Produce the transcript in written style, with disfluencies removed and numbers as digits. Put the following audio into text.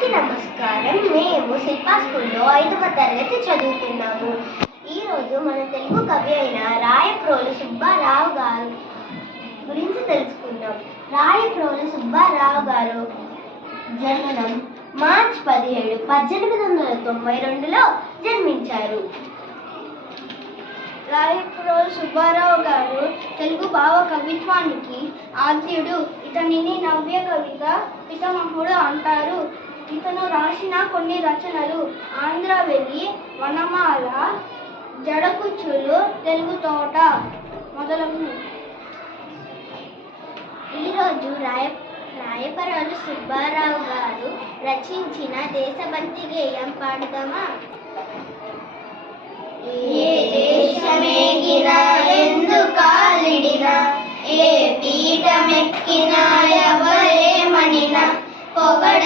అందరికీ నమస్కారం. మేము శిల్పా స్కూల్లో 5వ తరగతి చదువుతున్నాము. ఈరోజు మన తెలుగు కవి అయిన రాయప్రోలు సుబ్బారావు గారు గురించి తెలుసుకుందాం. రాయప్రోలు సుబ్బారావు గారు జననం మార్చి 17, 1892లో జన్మించారు. రాయప్రోలు సుబ్బారావు గారు తెలుగు భావ కవిత్వానికి ఆద్యుడు. ఇతనిని నవ్య కవిత పితామహుడు అంటారు. ఇతను రాసిన కొన్ని రచనలు ఆంధ్రవెల్లి, వనమాల, జడకుచ్చులు, తెలుగు తోట మొదలగునవి. ఈరోజు రాయప్రోలు సుబ్బారావు గారు రచించిన దేశభక్తి గేయం పాడుదామా? ఏ దేశమేగినా ఎందుకాలిడినా, ఏ పీఠమెక్కినా ఎవరేమనినా, పొగడ